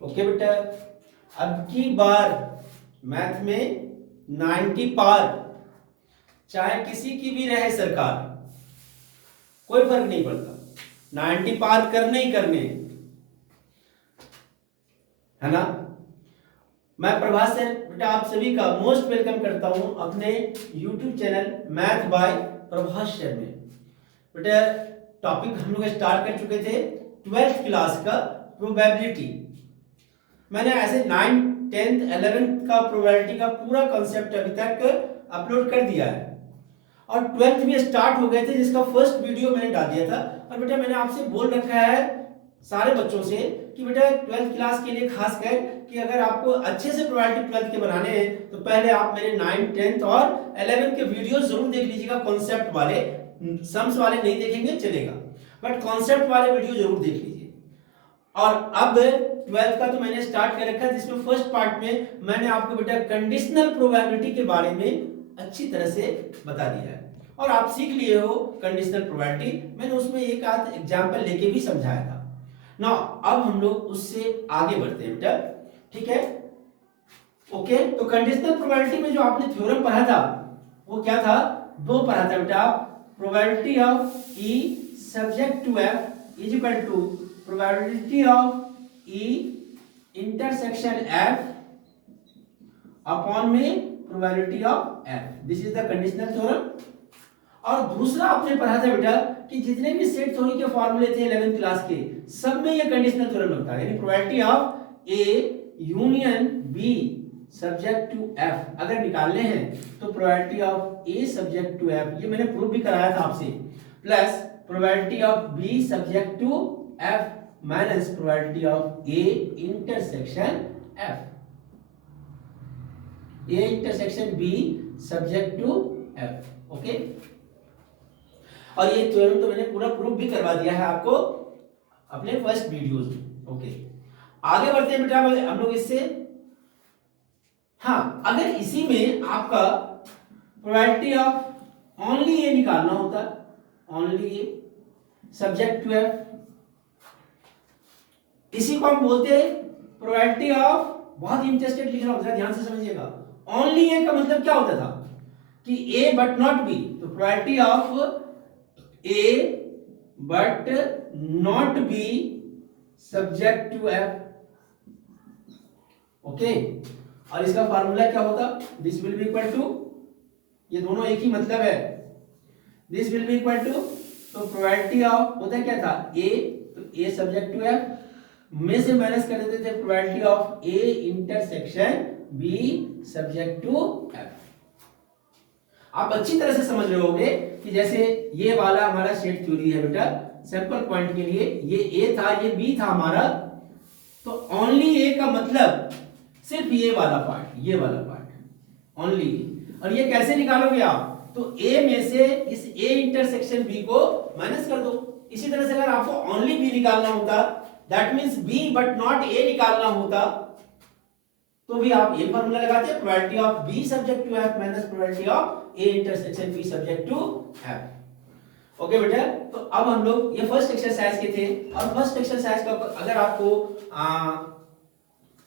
Okay बेटा, अब की बार मैथ में 90 पार, चाहे किसी की भी रहे सरकार, कोई फर्क नहीं पड़ता, 90 पार करने ही करने, है ना। मैं प्रभास सर बेटा आप सभी का मोस्ट वेलकम करता हूं अपने YouTube channel math bye Prabhas sir में। बेटा टॉपिक हम लोग स्टार्ट कर चुके थे 12th क्लास का प्रोबेबिलिटी। मैंने ऐसे 9th 10th 11th का प्रोबेबिलिटी का पूरा कॉन्सेप्ट अभी तक अपलोड कर दिया है और 12th में स्टार्ट हो गए थे, जिसका फर्स्ट वीडियो मैंने डाल दिया था। और बेटा मैंने आपसे बोल रखा है सारे बच्चों से कि बेटा 12th क्लास के लिए खास कर कि अगर आपको अच्छे से प्रोबेबिलिटी 12th के बनाने हैं तो पहले आप मेरे 9th 10th और 11th के वीडियो जरूर देख लीजिएगा। कॉन्सेप्ट वाले, सम्स वाले नहीं देखेंगे चलेगा, बट कॉन्सेप्ट वाले वीडियो जरूर देख लीजिए। और अब 12th का तो मैंने स्टार्ट कर रखा है, जिसमें फर्स्ट पार्ट में मैंने आपको बेटा कंडीशनल प्रोबेबिलिटी के बारे में अच्छी तरह से बता दिया है और आप सीख लिए हो कंडीशनल प्रोबेबिलिटी। मैंने उसमें एक आध एग्जांपल लेके भी समझाया था ना। अब हम लोग उससे आगे बढ़ते हैं बेटा, ठीक है। ओके, तो कंडीशनल प्रोबेबिलिटी में जो आपने थ्योरम पढ़ा था वो क्या था? दो पढ़ा था बेटा, probability of E subject to F is equal to probability of E intersection F upon में probability of F. This is the conditional theorem. और दूसरा आपने पढ़ा था बेटा कि जितने भी सेट थ्योरी के फॉर्मूले थे 11th क्लास के, सब में ये कंडीशनल थ्योरम लगता है, यानी probability of A union B subject to F अगर निकालने हैं तो probability of A subject to F, ये मैंने प्रूव भी कराया था आपसे, plus probability of B subject to F minus probability of A intersection F, A intersection B subject to F. Okay, और ये थ्योरम तो मैंने पूरा प्रूफ भी करवा दिया है आपको अपने फर्स्ट वीडियोस में। ओके, आगे बढ़ते हैं बेटा हम लोग इससे। हाँ, अगर इसी में आपका प्रोबेबिलिटी ऑफ ओनली ए निकालना होता, only A subject to F, इसी को हम बोलते हैं प्रोबेबिलिटी ऑफ, बहुत इंटरेस्टेड लिख रहा हूं, ध्यान से समझिएगा। ओनली ए का मतलब क्या होता था कि ए बट नॉट बी, तो probability of A but not B subject to F. Okay, और इसका फार्मूला क्या होता? This will be equal to, ये दोनों एक ही मतलब है, this will be equal to, तो प्रोबेबिलिटी ऑफ होता क्या था ए, तो ए सब्जेक्ट टू एफ में से माइनस कर देते थे probability of A intersection B subject to F. आप अच्छी तरह से समझ रहे होंगे कि जैसे ये वाला हमारा सेट थ्योरी है बेटा, सैंपल पॉइंट के लिए ये ए था, ये बी था हमारा, तो ओनली ए का मतलब सिर्फ ये वाला पार्ट, ये वाला पार्ट ओनली। और ये कैसे निकालोगे आप? तो ए में से इस ए इंटरसेक्शन बी को माइनस कर दो। इसी तरह से अगर आपको ओनली बी निकालना होता, that means B but not A निकालना होता, तो भी आप ये फार्मूला लगाते हैं, probability of B subject to F minus probability of A intersection B subject to F. Okay बेटा, तो अब हम लोग ये फर्स्ट एक्सरसाइज के थे, और फर्स्ट एक्सरसाइज का अगर आपको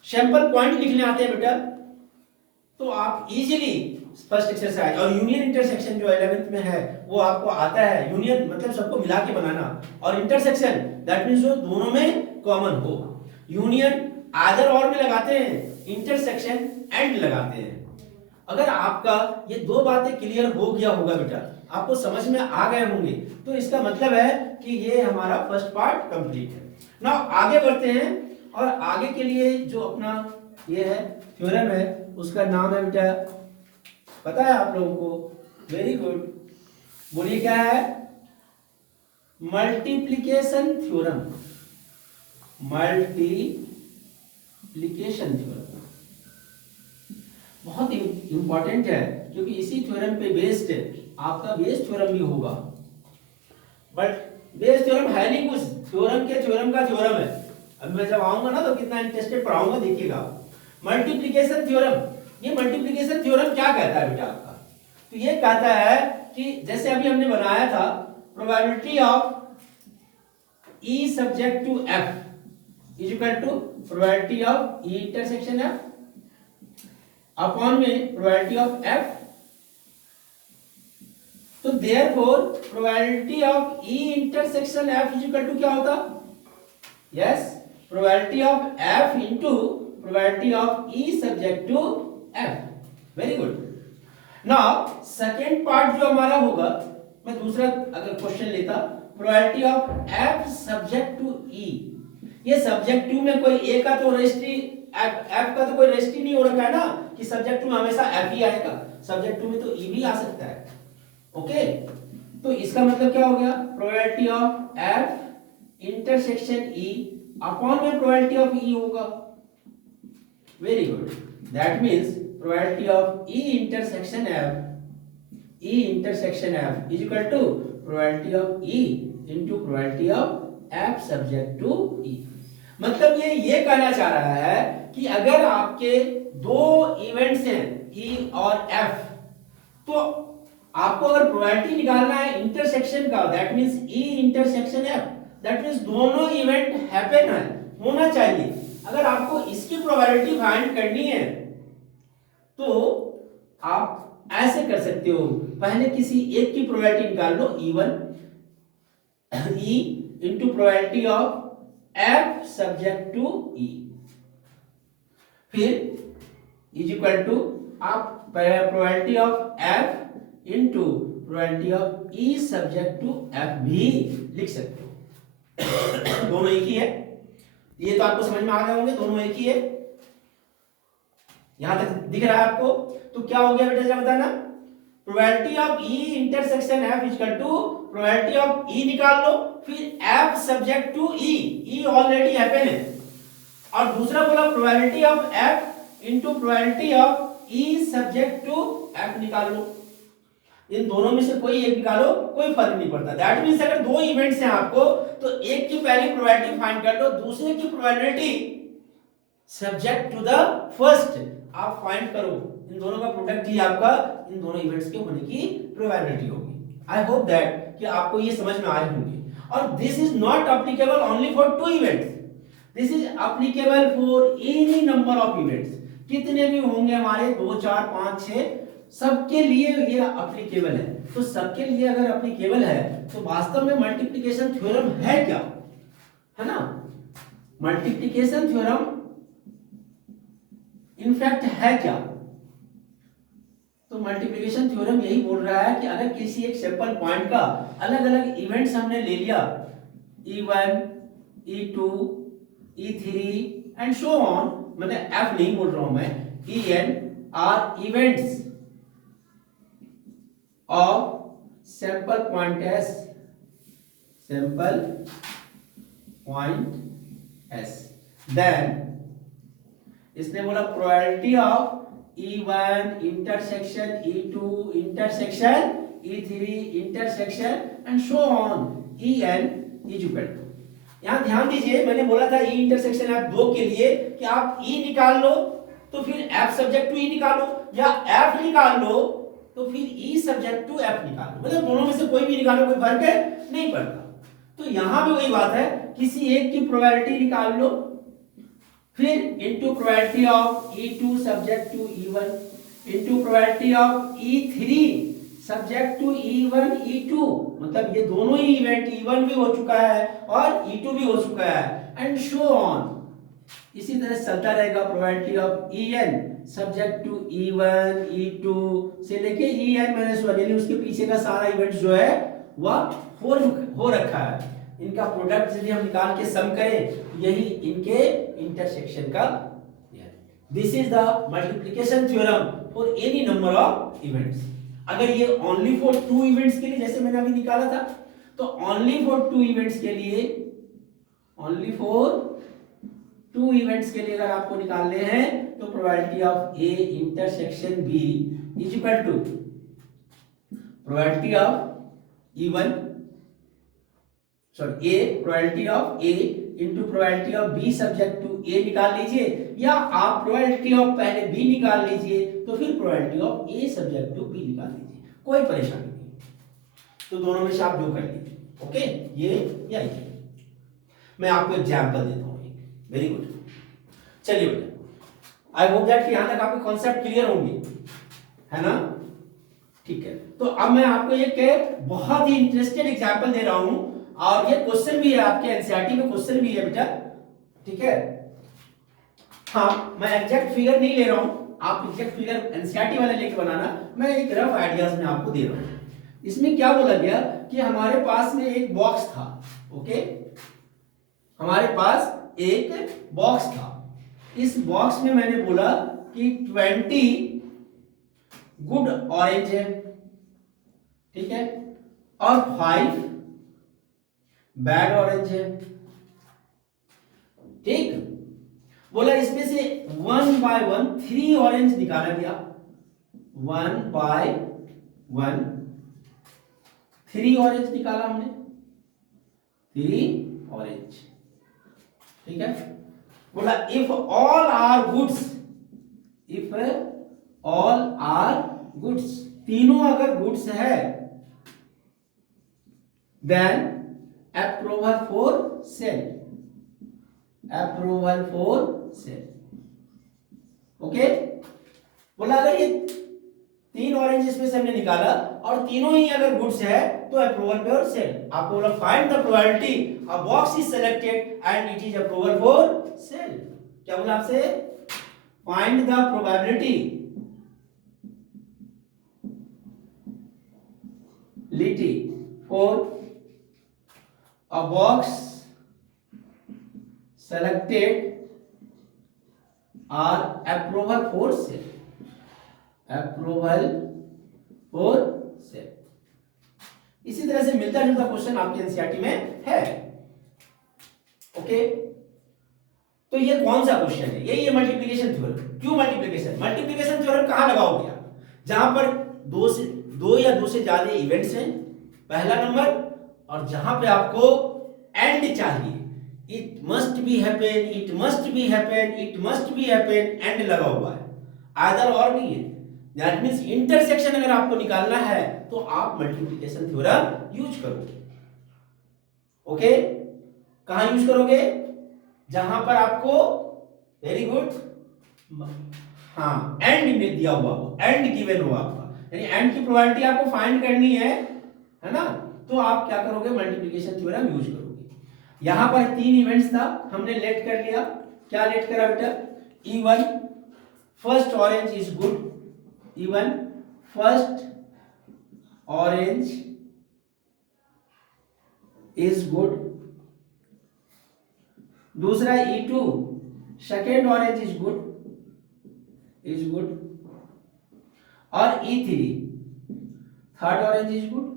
सैंपल पॉइंट लिखने आते हैं बेटा, तो आप इजीली फर्स्ट एक्सरसाइज और यूनियन इंटरसेक्शन जो 11th में है वो आपको आता है। यूनियन मतलब सबको मिला के बनाना, और इंटरसेक्शन दैट मींस जो दोनों में कॉमन हो। यूनियन आदर और में लगाते हैं, इंटरसेक्शन एंड लगाते हैं। अगर आपका ये दो बातें क्लियर हो गया होगा बेटा, आपको समझ में आ गए होंगे, तो इसका मतलब है कि ये हमारा फर्स्ट पार्ट कंप्लीट है। नाउ आगे बढ़ते हैं, और आगे के लिए जो अपना ये है थ्योरम है, उसका नाम है बेटा, पता है आप लोगों को? वेरी गुड, बोलिए क्या है? मल्टीप्लिकेशन थ्योरम, मल्टीप्लिकेशन थ्योरम बहुत इंपॉर्टेंट है, क्योंकि इसी थ्योरम पे बेस्ड आपका बेस थ्योरम भी होगा। बट बेस थ्योरम है नहीं कुछ, थ्योरम के थ्योरम का थ्योरम है। अब मैं जब आऊंगा ना तो कितना इंटरेस्टेड पढ़ाऊंगा, देखिएगा। मल्टीप्लिकेशन थ्योरम, ये मल्टीप्लिकेशन थ्योरम क्या कहता है बेटा आपका? तो ये कहता है कि जैसे अभी हमने बनाया था probability of E subject to F is equal to probability of E intersection F upon में प्रोबेबिलिटी ऑफ एफ। तो therefore probability of E intersection F is equal to क्या होता? Yes, probability of F into probability of E subject to F. Very good. Now second part जो हमारा होगा, मैं दूसरा अगर क्वेश्चन लेता, probability of F subject to E. ये सब्जेक्ट टू में कोई ए का तो रजिस्ट्री, एफ का तो कोई रजिस्ट्री नहीं हो रखा है ना कि सब्जेक्ट टू में हमेशा एफ ही आएगा, सब्जेक्ट टू में तो ई भी आ सकता है। ओके, तो इसका मतलब क्या हो गया? Probability of F intersection E upon में प्रोबेबिलिटी ऑफ ई होगा। Very good, that means probability of E intersection F is equal to probability of E into probability of F subject to E. मतलब ये कहना चाह रहा है कि अगर आपके दो इवेंट्स हैं ई और एफ, तो आपको अगर प्रोबेबिलिटी निकालना है इंटरसेक्शन का, that means E intersection F, that means दोनों इवेंट हैपन है, होना चाहिए। अगर आपको इसकी प्रोबेबिलिटी फाइंड करनी है तो आप ऐसे कर सकते हो, पहले किसी एक की प्रोबेबिलिटी निकाल लो, E into probability of F subject to E, फिर इज इक्वल टू आप probability of F into probability of E subject to F भी लिख सकते हो। दोनों एक ही है, ये तो आपको समझ में आ गए होंगे, दोनों एक ही है। यहां तक दिख रहा है आपको? तो क्या हो गया बेटा, जरा बताना। Probability of E intersection F is equal to probability of E निकाल लो, फिर F subject to E, E already happen है, और दूसरा बोला probability of F into probability of E subject to F निकाल लो। इन दोनों में से कोई एक निकालो, कोई फर्क नहीं पड़ता। दैट मींस अगर दो इवेंट्स हैं आपको, तो एक की पहली प्रोबेबिलिटी फाइंड कर लो, दूसरे की probability subject to the first आप फाइंड करो। इन दोनों का प्रोडक्ट ही आपका इन दोनों इवेंट्स के होने की प्रोबेबिलिटी होगी। आई होप दैट कि आपको ये समझ में आए होंगे। और this is not applicable only for two events, this is applicable for any number of events. कितने भी होंगे हमारे, 2 4 5 6, सबके लिए ये एप्लीकेबल है। तो सबके लिए अगर एप्लीकेबल है तो वास्तव में मल्टीप्लिकेशन थ्योरम है क्या, है ना? मल्टीप्लिकेशन थ्योरम इनफैक्ट है क्या? तो मल्टीप्लिकेशन थ्योरम यही बोल रहा है कि अगर किसी एक सैंपल पॉइंट का अलग अलग इवेंट्स हमने ले लिया, E1 E2 E3 and so on, मतलब F नहीं बोल रहा हूं मैं, En are events of sample point S, sample point S, then इसने बोला probability of E1 intersection E2 intersection E3 intersection and so on En is equal to, यहां ध्यान दीजिए, मैंने बोला था E इंटरसेक्शन F दो के लिए कि आप E निकाल लो तो फिर F सब्जेक्ट टू E निकालो, या F निकाल लो तो फिर E सब्जेक्ट टू F निकालो, मतलब दोनों में से कोई भी निकालो, कोई फर्क नहीं पड़ता। तो यहां भी वही बात है, किसी एक की प्रोबेबिलिटी निकाल लो, फिर into probability of E2 subject to E1 into probability of E3 subject to E1 E2, मतलब ये दोनों ही इवेंट E1 भी हो चुका है और E2 भी हो चुका है, एंड सो ऑन। इसी तरह चलता रहेगा probability of En subject to E1 E2 से लेके En-1, यानी उसके पीछे का सारा इवेंट जो है वह हो रखा है। इनका प्रोडक्ट यदि हम निकाल के सम करें, यही इनके इंटरसेक्शन का, this is the multiplication theorem for any number of events. अगर ये ओनली फॉर टू इवेंट्स के लिए, जैसे मैंने अभी निकाला था, तो ओनली फॉर टू इवेंट्स के लिए, ओनली फॉर टू इवेंट्स के लिए अगर आपको निकालने हैं तो probability of A intersection B is equal to probability of E1, sorry A, probability of A into probability of B subject to A निकाल लीजिए, या आप प्रोबेबिलिटी ऑफ पहले बी निकाल लीजिए तो फिर probability of A subject to B निकाल लीजिए, कोई परेशानी नहीं। तो दोनों में से आप जो कर लीजिए। ओके, ये या ये। मैं आपको एग्जांपल देता हूं, वेरी गुड। चलिए बेटा, आई होप दैट यहां तक आपके कॉन्सेप्ट क्लियर होंगे, है ना? ठीक है, तो अब मैं आपको एक बहुत ही इंटरेस्टेड एग्जांपल दे रहा हूं, और ये क्वेश्चन भी है आपके एनसीईआरटी में, क्वेश्चन भी है बेटा, ठीक है? हाँ, मैं एग्जैक्ट फिगर नहीं ले रहा हूं, आप एग्जैक्ट फिगर एनसीईआरटी वाले लेके बनाना, मैं एक रफ आइडियाज में आपको दे रहा हूं। इसमें क्या बोला गया कि हमारे पास में एक बॉक्स था, ओके, हमारे पास एक बॉक्स था। इस बॉक्स में मैंने बोला कि 20 गुड ऑरेंज है, ठीक है, और 5 बैड ऑरेंज है, ठीक। बोला इसमें से 1 बाय 1 3 ऑरेंज निकाला गया, 1 बाय 1 3 ऑरेंज निकाला हमने, 3 ऑरेंज, ठीक है। बोला if all are goods, if all are goods, तीनों अगर गुड्स है, then approval for sale, approval for sale, okay. बोला अगर ये 3 ऑरेंज इसमें से हमने निकाला और तीनों ही अगर गुड्स है तो अप्रूवल फॉर सेल। आपको बोला find the probability a box is selected and it is approval for cell. क्या बोला आपसे? Find the probability for a box selected or approval for sale, approval for sale। इसी तरह से मिलता जुलता क्वेश्चन आपके एनसीईआरटी में है, ओके। तो ये कौन सा क्वेश्चन है? यही है मल्टीप्लिकेशन थ्योरम। क्यों मल्टीप्लिकेशन? मल्टीप्लिकेशन थ्योरम कहां लगाओगे आप? जहां पर दो या दो से ज्यादा इवेंट्स हैं, पहला नंबर, और जहां पे आपको एंड चाहिए, it must be happen, it must be happen, it must be happen, and लगा हुआ है, आदर और नहीं है। दैट मींस इंटरसेक्शन अगर आपको निकालना है तो आप मल्टीप्लिकेशन थ्योरम यूज करोगे, ओके। कहां यूज करोगे? जहां पर आपको, वेरी गुड, हाँ, एंड में दिया हुआ हो, एंड गिवन हो आपका, यानी एंड की प्रोबेबिलिटी आपको फाइंड करनी है ना? तो आप क्या करोगे? मल्टीप्लिकेशन थ्योरम यूज करोगे। यहां पर 3 इवेंट्स था, हमने लेट कर लिया। क्या लेट करा बेटा? E1 first orange is good, E1 first orange is good. दूसरा E2 second orange is good, और E3 third orange is good,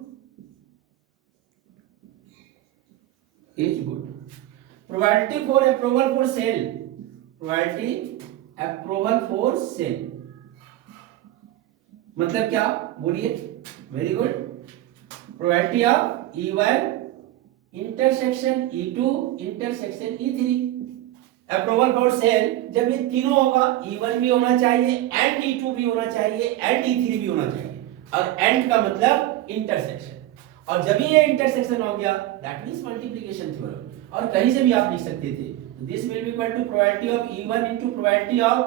probability for approval for cell, probability approval for cell मतलब क्या? बोलिए। Very good. Probability of E1 intersection E2 intersection E3। Approval for cell जब ये तीनों होगा, E1 भी होना चाहिए, एंड E2 भी होना चाहिए, एंड E3 भी होना चाहिए, और एंड का मतलब इंटरसेक्शन। और जब ये इंटरसेक्शन हो गया, दैट मींस मल्टीप्लिकेशन थ्योरम। और कहीं से भी आप लिख सकते थे, this will be equal to probability of E1 into probability of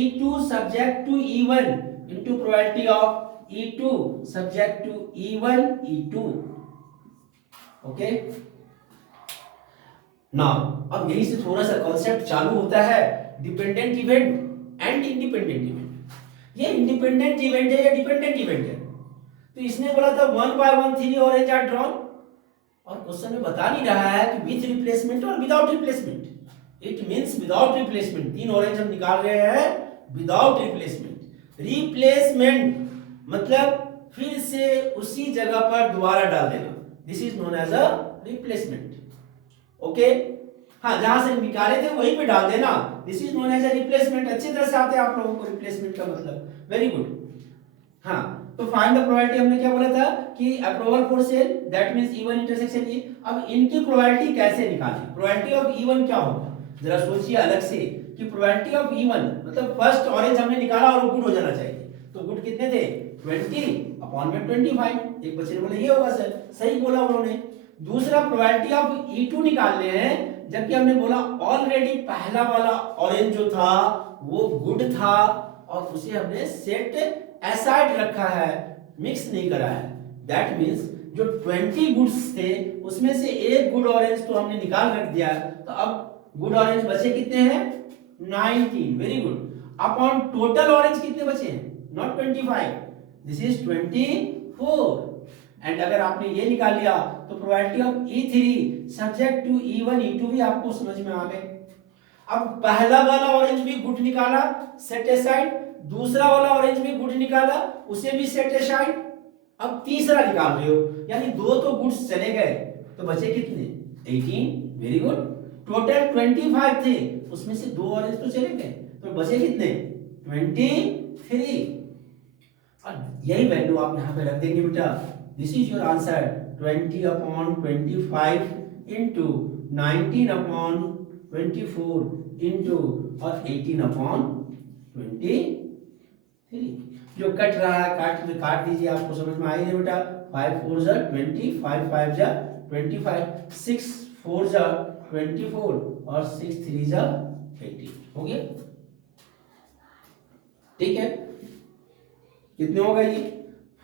E2 subject to E1 into probability of E2 subject to E1 E2, okay. Now अब यही से थोड़ा सा कॉन्सेप्ट चालू होता है, dependent event and independent event. ये independent event है या डिपेंडेंट इवेंट है? तो इसने बोला था 1 by 1 3 ऑरेंज आर ड्रॉन, और क्वेश्चन में बता नहीं रहा है कि विथ रिप्लेसमेंट और without replacement. It means without replacement. 3 orange हम निकाल रहे हैं विदाउट रिप्लेसमेंट। रिप्लेसमेंट मतलब फिर से उसी जगह पर दोबारा डाल देना, this is known as a replacement, okay. हाँ, जहां से निकाले थे वहीं पे डाल देना, this is known as a replacement. अच्छी तरह से आते हैं आप लोगों को रिप्लेसमेंट का मतलब, वेरी गुड। हाँ, तो फाइंड द प्रोबेबिलिटी हमने क्या बोला था कि approval for cell, that means E1 intersection E। अब इनकी प्रोबेबिलिटी कैसे निकालें? प्रोबेबिलिटी ऑफ E1 क्या होगा? जरा सोचिए अलग से कि प्रोबेबिलिटी ऑफ E1 मतलब फर्स्ट ऑरेंज हमने निकाला और वो गुड हो जाना चाहिए, तो गुड कितने थे? 20 अपॉन में 25। एक बच्चे ने बोला ये होगा सर, सही बोला उन्होंने। दूसरा प्रोबेबिलिटी ऑफ E2 निकालने हैं, जबकि हमने बोला ऑलरेडी पहला वाला ऑरेंज जो था वो गुड था और उसे हमने सेट एसाइड रखा है, मिक्स नहीं करा है। दैट मीन्स जो 20 गुड्स थे उसमें से एक गुड ऑरेंज तो हमने निकाल रख दिया, तो अब गुड ऑरेंज बचे कितने हैं? 19। Very good. Upon total orange कितने बचे हैं? Not 25, this is 24। एंड अगर आपने ये निकाल लिया तो probability of E3 subject to E1 E2 भी आपको समझ में आ गए। अब पहला वाला ऑरेंज भी गुड निकाला, सेट एसाइड, दूसरा वाला ऑरेंज भी गुड निकाला, उसे भी सेट एसाइड, अब तीसरा निकाल रहे हो, यानी दो तो गुड्स चले गए, तो बचे कितने? 18। Very good. टोटल 25 थे, उसमें से दो ऑरेंज तो चले गए, तो बचे कितने? 23। और यही वैल्यू आप यहाँ पे रख देंगे बेटा। This is your answer, 20/25 into 19/24 into और 18/23। जो कट रहा है काट दीजिए, आपको समझ में आई है बेटा। 5 4 जा 20, 5 5 जा 25, 6 4 जा 24 और 6 3 जा 18। हो गया? ठीक है, कितने होगा ये?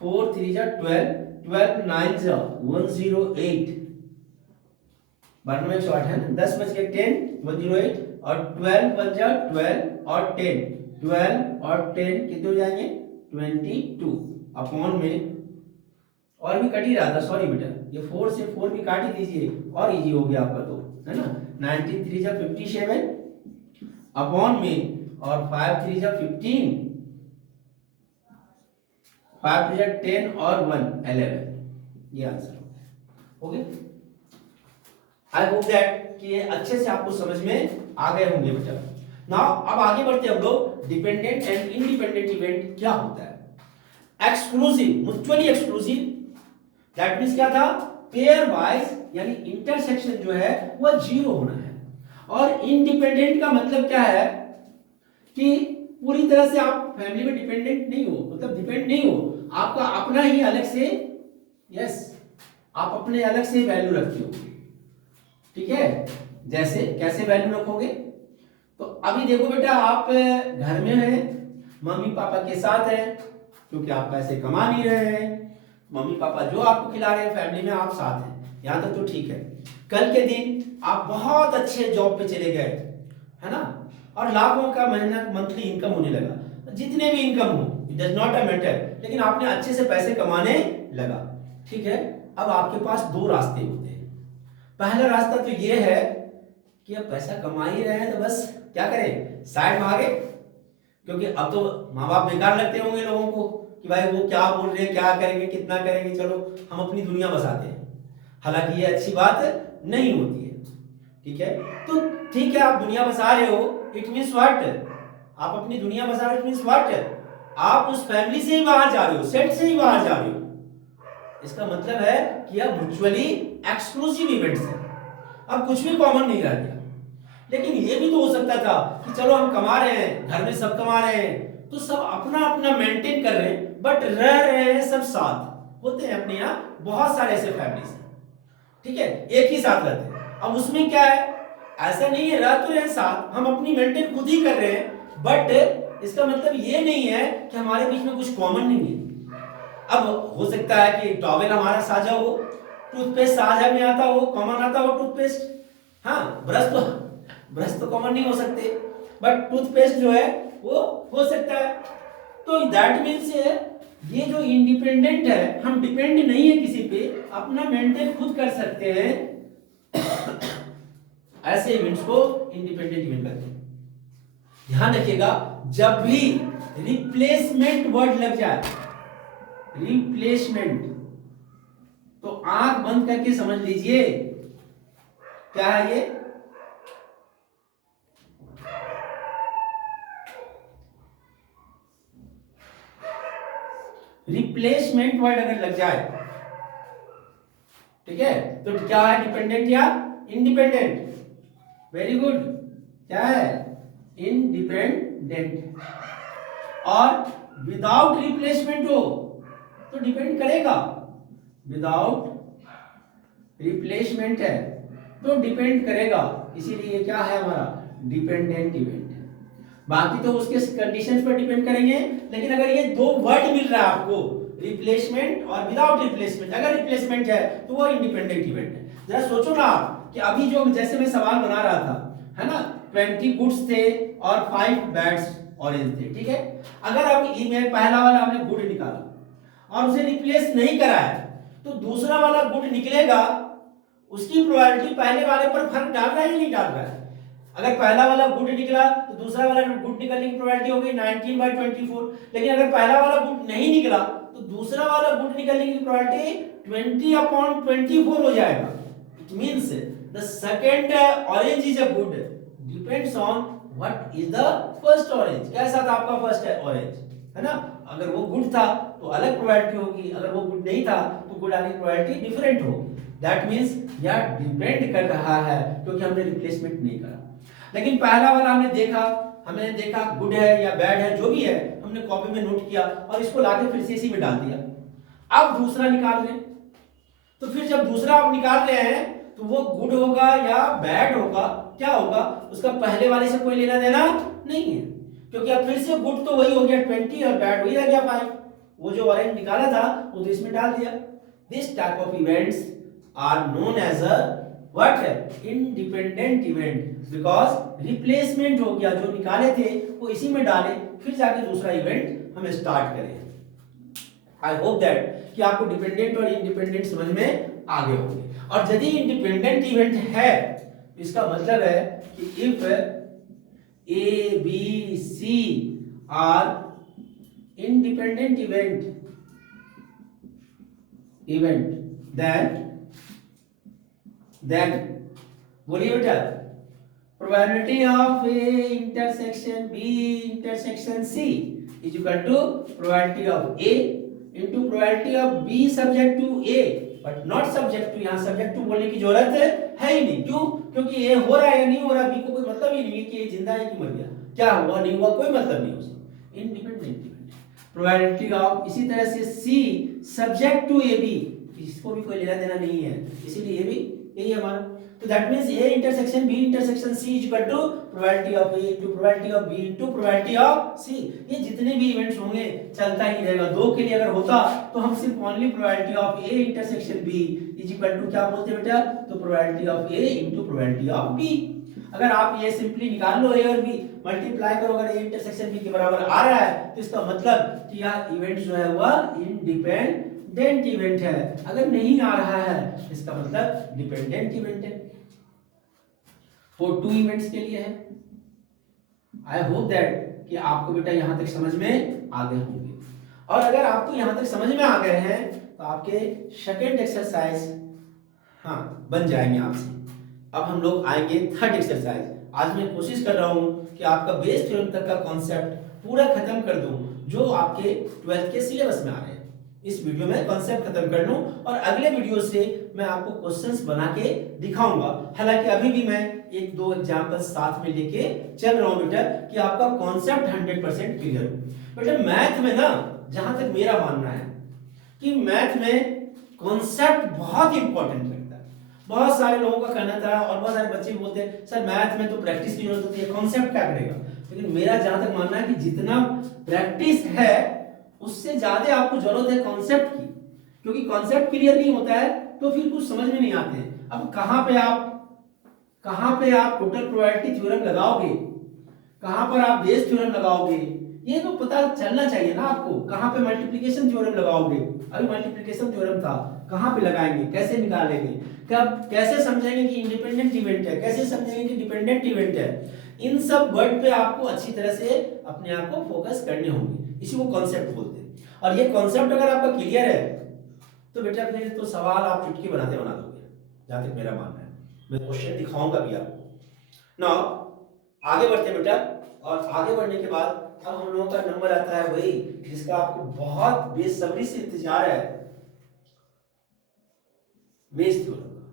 4 3 जा 12, 12 9 जा 108, बराबर में 108 है ना, 10 बच गए 10 108 और 12 बच जा 12 और 10, 12 और 10 कितने हो जाएंगे? 22 अपॉन में, और भी कट ही रहा था, सॉरी बेटा, ये 4 से 4 भी काट ही दीजिए और इजी हो गया आपका, तो है ना। 93 जा 57 अपॉन में और 5 3 जा 15, 5 3 जा 10 और 1 11। ये आंसर हो गया। आई होप दैट कि ये अच्छे से आपको समझ में आ गए होंगे बेटा। नाउ अब आगे बढ़ते हम लोग, डिपेंडेंट एंड इंडिपेंडेंट इवेंट क्या होता है। Exclusive, mutually exclusive, that means क्या था? पेयर वाइज, यानी इंटरसेक्शन जो है वो 0 होना है। और इंडिपेंडेंट का मतलब क्या है कि पूरी तरह से आप फैमिली में डिपेंडेंट नहीं हो, मतलब डिपेंड नहीं हो, आपका अपना ही अलग से, यस, आप अपने अलग से वैल्यू रखते हो। ठीक है, जैसे कैसे वैल्यू रखोगे? तो अभी देखो बेटा, आप घर में हैं, मम्मी पापा के साथ हैं, क्योंकि आप पैसे कमा नहीं रहे हैं, मम्मी पापा जो आपको खिला रहे हैं, फैमिली में आप साथ हैं, यहां तक तो ठीक है। कल के दिन आप बहुत अच्छे जॉब पे चले गए, है ना, और लाखों का महीना मंथली इनकम होने लगा, जितने भी इनकम हो, it does not a matter, लेकिन आपने अच्छे से पैसे कमाने लगा। ठीक है, अब आपके पास दो रास्ते होते हैं। पहला रास्ता तो ये है कि अब पैसा कमा ही रहे हैं तो बस क्या करें, साइड भागे, क्योंकि अब तो माँ बाप बेकार लगते होंगे लोगों को कि भाई वो क्या बोल रहे हैं, क्या करेंगे, कितना करेंगे, चलो हम अपनी दुनिया बसाते हैं। हालांकि ये अच्छी बात नहीं होती है। ठीक है, तो ठीक है, आप दुनिया बसा रहे हो, इट मीन्स व्हाट? आप अपनी दुनिया बसा रहे हो, इट मीन्स व्हाट? आप उस फैमिली से ही बाहर जा रहे हो, सेट से ही बाहर जा रहे हो। इसका मतलब है कि अब म्यूचुअली एक्सक्लूसिव इवेंट्स है, अब कुछ भी कॉमन नहीं रह गया। लेकिन ये भी तो हो सकता था कि चलो हम कमा रहे हैं, घर में सब कमा रहे हैं, तो सब अपना अपना मेंटेन कर रहे हैं, बट रह रहे हैं सब साथ। होते हैं अपने यहाँ बहुत सारे ऐसे फैमिलीज हैं, ठीक है, एक ही साथ रहते हैं। अब उसमें क्या है, ऐसा नहीं है रह तो रहे साथ, हम अपनी मेंटेन खुद ही कर रहे हैं, बट इसका मतलब ये नहीं है कि हमारे बीच में कुछ कॉमन नहीं है। अब हो सकता है कि टॉवेल हमारा साझा हो, टूथपेस्ट साझा में आता हो, कॉमन आता हो टूथपेस्ट, हाँ, ब्रश तो कॉमन नहीं हो सकते, बट टूथपेस्ट जो है वो हो सकता है। तो दैट मीन्स ये जो इंडिपेंडेंट है, हम डिपेंड नहीं है किसी पे, अपना मेंटेन खुद कर सकते हैं। ऐसे इवेंट्स को इंडिपेंडेंट इवेंट कहते हैं। ध्यान रखिएगा, जब भी रिप्लेसमेंट वर्ड लग जाए, रिप्लेसमेंट, तो आंख बंद करके समझ लीजिए क्या है ये। रिप्लेसमेंट वर्ड अगर लग जाए, ठीक है, तो क्या है, डिपेंडेंट या इंडिपेंडेंट? वेरी गुड, क्या है, इंडिपेंडेंट। और विदाउट रिप्लेसमेंट हो तो डिपेंड करेगा, विदाउट रिप्लेसमेंट है तो डिपेंड करेगा, इसीलिए ये क्या है हमारा डिपेंडेंट इवेंट है। बाकी तो उसके कंडीशंस पर डिपेंड करेंगे, लेकिन अगर ये दो वर्ड मिल रहा है आपको, रिप्लेसमेंट और विदाउट रिप्लेसमेंट, अगर रिप्लेसमेंट है तो वो इंडिपेंडेंट इवेंट है। जरा सोचो ना आप कि अभी जो जैसे मैं सवाल बना रहा था, है ना, 20 गुड्स थे और 5 बैड्स ऑरेंज थे, ठीक है। अगर अब में पहला वाला हमने गुड निकाला और उसे रिप्लेस नहीं करा है, तो दूसरा वाला गुड निकलेगा, उसकी प्रोबेबिलिटी पहले वाले पर फर्क डाल रहा है या नहीं डाल रहा है? अगर पहला वाला गुड निकला तो दूसरा वाला गुड निकलने की प्रोबेबिलिटी हो गई 19/24, लेकिन अगर पहला वाला गुड नहीं निकला तो दूसरा वाला गुड निकलने की प्रोबेबिलिटी 20/24 हो जाएगा। It means the second orange is a good depends on what is the first orange. कैसा था आपका फर्स्ट ऑरेंज, है ना? अगर वो गुड था तो अलग प्रोबेबिलिटी होगी, अगर वो गुड नहीं था तो गुड आने की प्रोबेबिलिटी डिफरेंट होगी। दैट मींस यह डिपेंड कर रहा है क्योंकि हमने रिप्लेसमेंट नहीं करा। लेकिन पहला वाला हमने देखा गुड है या बैड है, जो भी है हमने कॉपी में नोट किया और इसको लाके फिर से इसी में डाल दिया। अब दूसरा निकाल रहे हैं, तो फिर जब दूसरा आप निकाल रहे हैं तो वो गुड होगा या बैड होगा, क्या होगा, उसका पहले वाले से कोई लेना देना नहीं है, क्योंकि अब फिर से गुड तो वही हो गया 20 और बैड वही रह गया 5। वो जो ऑरेंज निकाला था वो तो इसमें डाल दिया। This type of events are known as a what, independent event, because replacement हो गया, जो निकाले थे वो इसी में डाले, फिर जाके दूसरा इवेंट हम स्टार्ट करें। आई होप दैट कि आपको डिपेंडेंट और इंडिपेंडेंट समझ में आ गए होंगे। और यदि इंडिपेंडेंट इवेंट है तो इसका मतलब है कि if A B C are independent event then बोलिए बेटा, probability of A intersection B intersection C is equal to probability of A into probability of B subject to A but not subject to. यहां subject to बोलने की जरूरत है ही नहीं। क्यों? क्योंकि ए हो रहा है या नहीं हो रहा, बी को कोई मतलब ही नहीं है कि ये जिंदा है कि मर गया, क्या हुआ नहीं हुआ कोई मतलब नहीं उसका। इंडिपेंडेंट प्रोबेबिलिटी ऑफ, इसी तरह से सी सब्जेक्ट टू ए बी, इसको भी कोई लेना देना नहीं है, इसीलिए ये भी यही है हमारा। तो that means A intersection B intersection C is equal to probability of A into probability of B into probability of C. ये जितने भी इवेंट्स होंगे चलता ही रहेगा। दो के लिए अगर होता तो हम सिर्फ only probability of A intersection B is equal to क्या बोलते बेटा, तो probability of A into probability of B. अगर आप ये सिंपली निकाल लो ए और बी, मल्टीप्लाई करो, अगर ए इंटरसेक्शन बी के बराबर आ रहा है तो इसका मतलब कि यह इवेंट जो है वह इंडिपेंडेंट इवेंट है। अगर नहीं आ रहा है इसका मतलब डिपेंडेंट इवेंट है। वो 2 इवेंट्स के लिए है। आई होप दैट कि आपको बेटा यहां तक समझ में आ गए होंगे। और अगर आपको यहां तक समझ में आ गए हैं तो आपके सेकंड एक्सरसाइज बन जाएंगे आपसे। अब हम लोग आएंगे थर्ड एक्सरसाइज। आज मैं कोशिश कर रहा हूं कि आपका बेस थ्योरम तक का कॉन्सेप्ट पूरा खत्म कर दूं जो आपके 12th के सिलेबस में आ रहे हैं। इस वीडियो में कॉन्सेप्ट खत्म कर लूं और अगले वीडियो से मैं आपको क्वेश्चंस बना के दिखाऊंगा। हालांकि अभी भी मैं 1-2 एग्जांपल साथ में लेके चल रहा हूं बेटा कि आपका कॉन्सेप्ट 100% क्लियर हो। बेटा मैथ में ना, जहां तक मेरा मानना है कि मैथ में कॉन्सेप्ट बहुत इंपॉर्टेंट लगता है। बहुत सारे लोगों का कहना था और बहुत सारे बच्चे बोलते हैं सर मैथ में तो प्रैक्टिस की जरूरत होती है, कॉन्सेप्ट क्या करेगा। लेकिन मेरा जहां तक मानना है कि जितना प्रैक्टिस है उससे ज्यादा आपको जरूरत है कॉन्सेप्ट की, क्योंकि कॉन्सेप्ट क्लियर नहीं होता है तो फिर कुछ समझ में नहीं आते हैं। अब कहां पे आप टोटल प्रोबेबिलिटी थ्योरम लगाओगे, कहां पर आप बेस थ्योरम लगाओगे, ये तो पता चलना चाहिए ना आपको। कहां पे मल्टीप्लिकेशन थ्योरम लगाओगे, अभी मल्टीप्लिकेशन थ्योरम था, कहां पे लगाएंगे, कैसे निकालेंगे, कब कैसे समझेंगे कि इंडिपेंडेंट इवेंट है, कैसे समझेंगे कि डिपेंडेंट इवेंट है। इन सब वर्ड पे आपको अच्छी तरह से अपने आप को फोकस करने होंगे, इसी को कॉन्सेप्ट बोलते हैं। और ये कॉन्सेप्ट अगर आपका क्लियर है तो बेटा फिर तो सवाल आप चुटकी बनाते बना दोगे, जहां तक मेरा मानना है। मैं क्वेश्चन दिखाऊंगा भी आपको। नाउ आगे बढ़ते बेटा, और आगे बढ़ने के बाद अब हम लोगों का नंबर आता है वही जिसका आपको बहुत बेसब्री से इंतजार है, बेस थ्योरम का।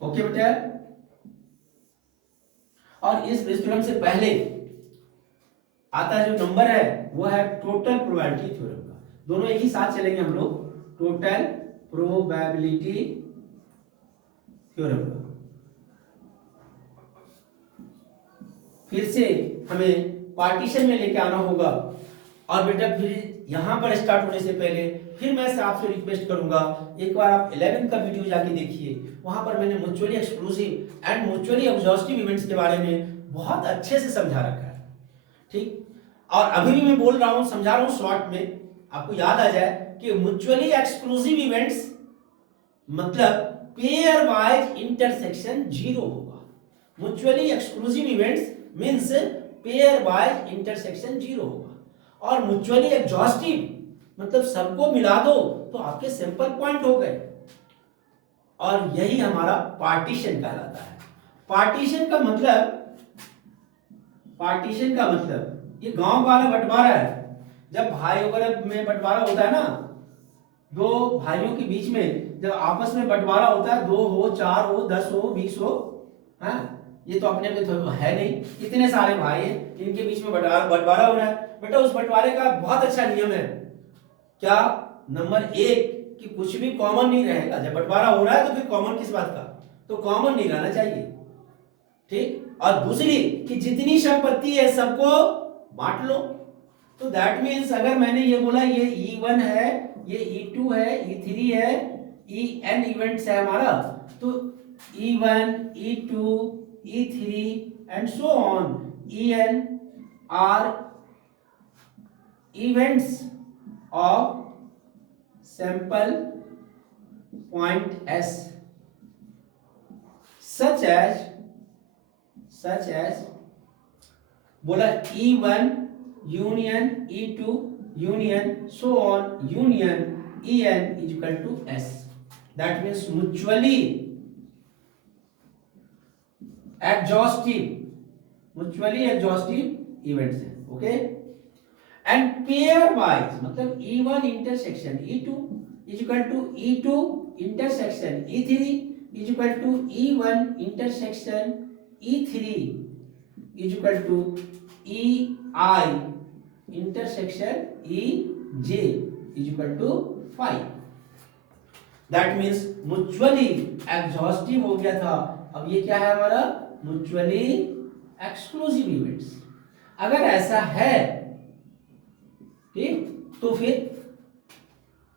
ओके बेटा, और इस बेस थ्योरम से पहले आता जो नंबर है वो है टोटल प्रोबेबिलिटी थ्योरम का। दोनों एक ही साथ चलेंगे हम लोग, टोटल प्रोबेबिलिटी थ्योरम का। फिर से हमें पार्टीशन में लेके आना होगा। और बेटा फिर यहाँ पर स्टार्ट होने से पहले फिर मैं से आपसे रिक्वेस्ट करूंगा, एक बार आप 11th का वीडियो जाके देखिए, वहां पर मैंने mutually exclusive and mutually exhaustive events के बारे में बहुत अच्छे से समझा रखा है। ठीक, और अभी भी मैं बोल रहा हूँ, समझा रहा हूँ शॉर्ट में, आपको याद आ जाए कि म्यूचुअली एक्सक्लूसिव इवेंट्स मतलब पेयर वाइज इंटरसेक्शन जीरो होगा। Mutually exclusive events means pair wise intersection zero होगा। और म्यूचुअली एग्जॉस्टिव मतलब सबको मिला दो तो आपके सैंपल पॉइंट हो गए। और यही हमारा पार्टीशन कहलाता है। पार्टीशन का मतलब ये गांव वाला बंटवारा है। जब भाई वगैरह में बंटवारा होता है ना, दो भाइयों के बीच में जब आपस में बंटवारा होता है, 2 हो, 4 हो, 10 हो, 20 हो, हाँ, ये तो अपने में तो है नहीं, इतने सारे भाई हैं, इनके बीच में बंटवारा हो रहा है। बेटा उस बंटवारे का बहुत अच्छा नियम है, क्या? नंबर 1 कि कुछ भी कॉमन नहीं रहेगा। जब बंटवारा हो रहा है तो फिर कॉमन किस बात का? तो कॉमन नहीं रहना चाहिए। ठीक, और दूसरी कि जितनी संपत्ति है सबको बांट लो। तो दैट मीन्स अगर मैंने ये बोला ये E1 है, ये E2 है, E3 है, En इवेंट्स है हमारा, तो E1, E2, E3 and so on, En are events of sample point S, such as बोला E1 union E2 union so on union En is equal to S. That means mutually exhaustive events है। Okay, and pairwise मतलब E1 intersection E2 is equal to E2 intersection E3 is equal to E1 intersection E3 is equal to EI intersection EJ is equal to 5। That means mutually exhaustive हो गया था। अब ये क्या है हमारा? Mutually exclusive events. अगर ऐसा है, ठीक, तो फिर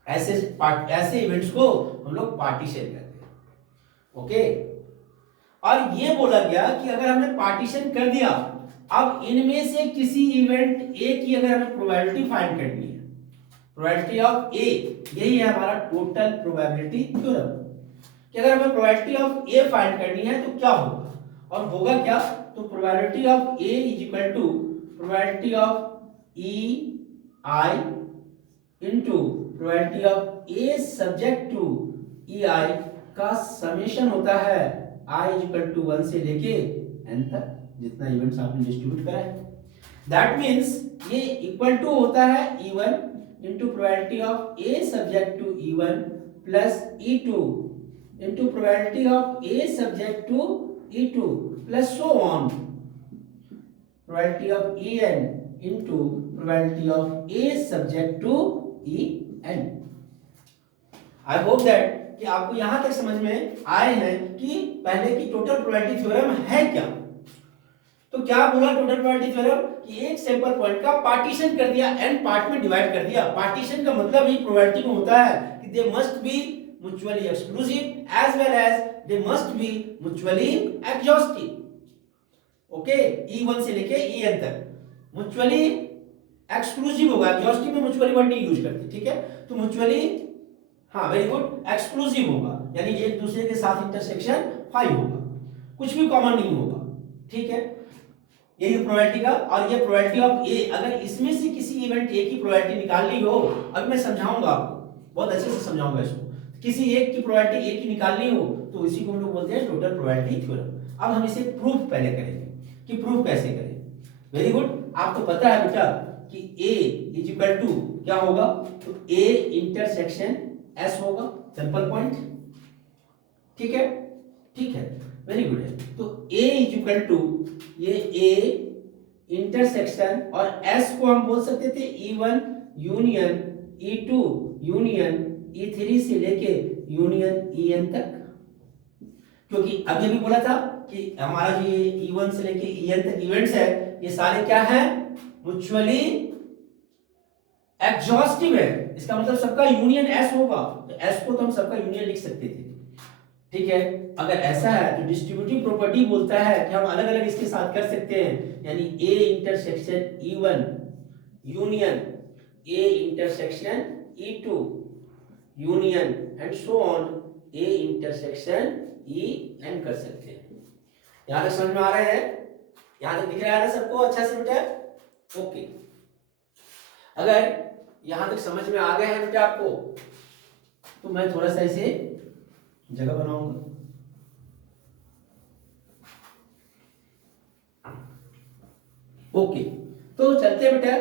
ऐसे इवेंट्स को हम लोग पार्टीशन कहते हैं। ओके, और ये बोला गया कि अगर हमने पार्टीशन कर दिया, अब इनमें से किसी इवेंट ए की अगर हमें प्रोबेबिलिटी फाइंड करनी है, प्रोबेबिलिटी ऑफ ए, यही है हमारा टोटल प्रोबेबिलिटी थ्योरम, कि अगर हमें प्रोबेबिलिटी ऑफ ए फाइंड करनी है तो क्या होगा, और होगा क्या? तो probability of A is equal to probability of E I into probability of A subject to EI का समेशन होता है I इक्वल टू 1 से लेके n तक, जितना इवेंट्स आपने डिस्ट्रीब्यूट करा है। दैट मीन्स ये इक्वल टू होता है E1 into probability of A subject to E1 plus E2 into probability of A subject to E2 plus so on probability of En into probability of A subject to En. I hope that कि आपको यहां तक समझ में आए हैं कि पहले की टोटल प्रोबेबिलिटी थ्योरम है क्या। तो क्या बोला टोटल प्रोबेबिलिटी थ्योरम? कि एक सैंपल पॉइंट का पार्टीशन कर दिया, n पार्ट में डिवाइड कर दिया। पार्टीशन का मतलब ही प्रोबेबिलिटी में होता है कि they must be mutually exclusive as well as they must be mutually exhaustive. Okay, E1 से लेके En तक म्यूचुअली एक्सक्लूसिव होगा। एग्जॉस्टिव में म्यूचुअली वर्ड नहीं यूज करते, ठीक है। तो म्यूचुअली, हाँ वेरी गुड, एक्सक्लूसिव होगा, यानी एक दूसरे के साथ इंटरसेक्शन 5 होगा, कुछ भी कॉमन नहीं होगा, ठीक है। यही प्रोबेबिलिटी का। और ये प्रोबेबिलिटी ऑफ ए, अगर इसमें से किसी इवेंट ए की प्रोबेबिलिटी निकालनी हो, अब मैं समझाऊंगा आपको, बहुत अच्छे से समझाऊंगा इसको। किसी एक की प्रोबेबिलिटी ए की निकालनी हो तो इसी को हम लोग बोलते हैं टोटल प्रोबेबिलिटी थ्योरम। अब हम इसे प्रूफ पहले करेंगे कि प्रूफ कैसे करें। वेरी गुड, आपको पता है बेटा कि A इज इक्वल टू क्या होगा? तो A इंटरसेक्शन S होगा, सिंपल पॉइंट, ठीक है, ठीक है, वेरी गुड है। तो A इज इक्वल टू ये A इंटरसेक्शन, और S को हम बोल सकते थे E1 union E2 union E3 से लेके यूनियन En तक, क्योंकि अभी अभी बोला था कि हमारा जो ये E1 से लेके En तक इवेंट्स है ये सारे क्या है, म्यूचुअली एग्जॉस्टिव है। इसका मतलब सबका यूनियन S होगा, तो S को तो हम सबका यूनियन लिख सकते थे। ठीक है, अगर ऐसा है तो डिस्ट्रीब्यूटिव प्रॉपर्टी बोलता है कि हम अलग अलग इसके साथ कर सकते हैं, यानी A intersection E1 union A intersection E2 union and so on A intersection En कर सकते हैं। यहां तक समझ में आ रहे हैं? यहां तक दिख रहा है ना सबको अच्छा से बेटा? ओके, अगर यहां तक समझ में आ गया है बेटा आपको, तो मैं थोड़ा सा इसे जगह बनाऊंगा। ओके, तो चलते हैं बेटा।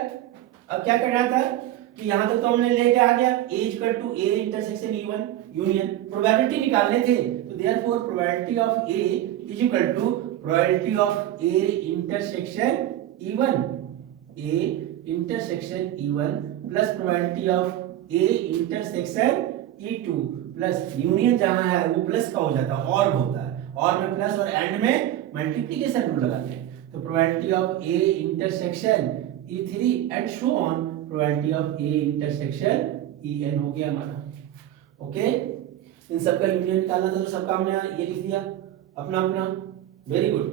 अब क्या करना था कि यहां तक तो हमने लेके आ गया A equal to A intersection E1 union, प्रोबेबिलिटी निकालने थे, तो therefore probability of A is equal to probability of A intersection E1 A intersection E1 plus probability of A intersection E2 plus union जहां है वो प्लस का हो जाता है, और होता है, और में प्लस और एंड में मल्टीप्लिकेशन रूल लगाते हैं। तो probability of A intersection E3 and so on probability of A intersection En हो गया हमारा। ओके, इन सबका यूनियन निकालना था तो सबका हमने ये लिख दिया अपना अपना। Very good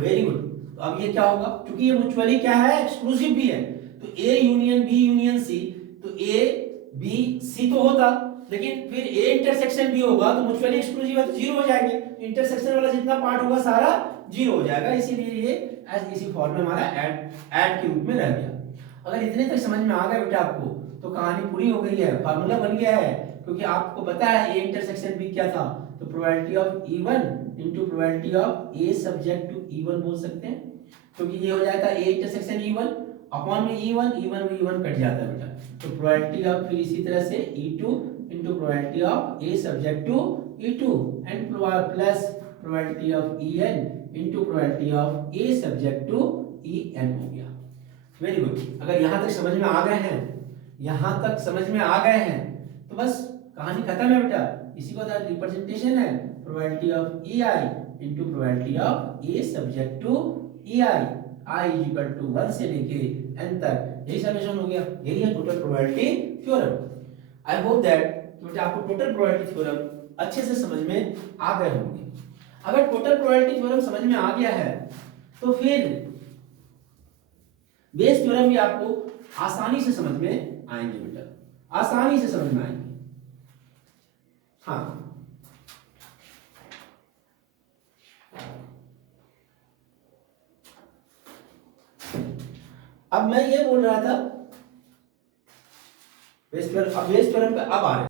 very good. तो अब ये क्या होगा, क्योंकि ये म्यूचुअली क्या है, एक्सक्लूसिव भी है, तो A union B union C, तो A B C तो होता, लेकिन फिर A इंटरसेक्शन B होगा तो म्यूचुअली एक्सक्लूसिव है तो जीरो हो जाएंगे, तो इंटरसेक्शन वाला जितना पार्ट होगा सारा जीरो हो जाएगा, इसीलिए ये इसी फॉर्म में हमारा ऐड के रूप में रह गया। अगर इतने तक समझ में आ गया बेटा आपको, तो कहानी पूरी हो गई है, फार्मूला बन गया है, क्योंकि आपको पता है A इंटरसेक्शन B क्या था, तो probability of E1 into probability of A subject to E1 बोल सकते हैं, क्योंकि ये हो जाता है A इंटरसेक्शन E1 अपॉन में E1 में E1 कट जाता है बेटा, तो प्रोबेबिलिटी ऑफ फिर इसी तरह से E2 into probability of A subject to E2 and plus probability of En into probability of A subject to En हो गया। वेरी गुड, अगर यहां तक समझ में आ गए हैं, यहां तक समझ में आ गए हैं, तो बस कहानी खत्म है बेटा। इसी को रिप्रेजेंटेशन है probability of EI into probability of A subject to EI, I is equal to 1 से लेके n तक, यही समेशन हो गया, यही है total probability theorem. I hope that बेटा आपको टोटल प्रोबेबिलिटी थ्योरम अच्छे से समझ में आ गए होंगे। अगर टोटल प्रोबेबिलिटी थ्योरम समझ में आ गया है, तो फिर बेस थ्योरम भी आपको आसानी से समझ में आएंगे बेटा, आसानी से समझ में आएंगे। हाँ, अब मैं ये बोल रहा था बेस थ्योरम, अब बेस थ्योरम पे अब आ रहे हैं।